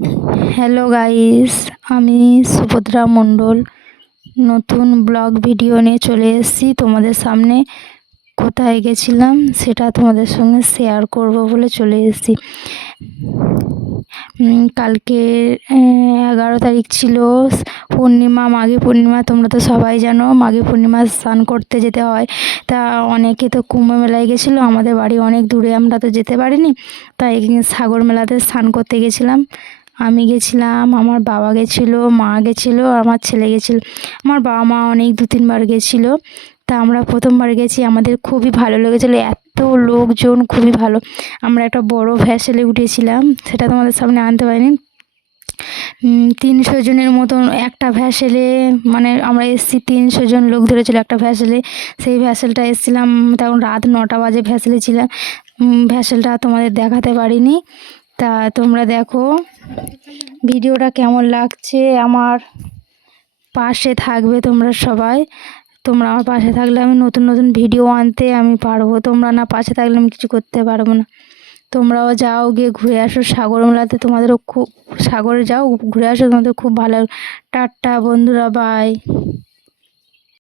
Hello guys, আমি সুভদ্রা মণ্ডল নতুন blog video নিয়ে চলে এসেছি তোমাদের সামনে। কোথায় গেছিলাম সেটা তোমাদের সঙ্গে শেয়ার করব বলে চলে এসেছি। কালকে 11 তারিখ ছিল পূর্ণিমা, মাঘী পূর্ণিমা। তোমরা তো সবাই জানো মাঘী পূর্ণিমা স্নান করতে যেতে হয়। তা অনেকে তো কুম্ভ মেলায় গেছিলো, আমাদের বাড়ি অনেক দূরে, আমরা তো যেতে পারিনি। তাই সাগর মেলাতে স্নান করতে গেছিলাম। আমি গেছিলাম, আমার বাবা গেছিলো, মা গেছিলো, আর আমার ছেলে গেছিলো। আমার বাবা মা অনেক 2-3 বার গেছিলো। তা আমরা প্রথমবার গেছি, আমাদের খুবই ভালো লেগেছিলো, এত লোকজন, খুবই ভালো। আমরা একটা বড় ভ্যাসেলে উঠেছিলাম, সেটা তোমাদের সামনে আনতে পারিনি। 300 জনের মতন একটা ভ্যাসেলে, মানে আমরা এসেছি 300 জন লোক ধরেছিল একটা ভ্যাসেলে। সেই ভ্যাসেলটা এসেছিলাম তখন রাত 9টা বাজে ভ্যাসেলে ছিলাম। ভ্যাসেলটা তোমাদের দেখাতে পারিনি। তা তোমরা দেখো ভিডিওটা কেমন লাগছে। আমার পাশে থাকবে তোমরা সবাই। তোমরা আমার পাশে থাকলে আমি নতুন নতুন ভিডিও আনতে আমি পারবো। তোমরা না পাশে থাকলে আমি কিছু করতে পারবো না। তোমরাও যাও, গিয়ে ঘুরে আসো সাগর মেলাতে, তোমাদেরও খুব, সাগরে যাও ঘুরে আসো, তোমাদের খুব ভালো। টাটা বন্ধুরা, বাই।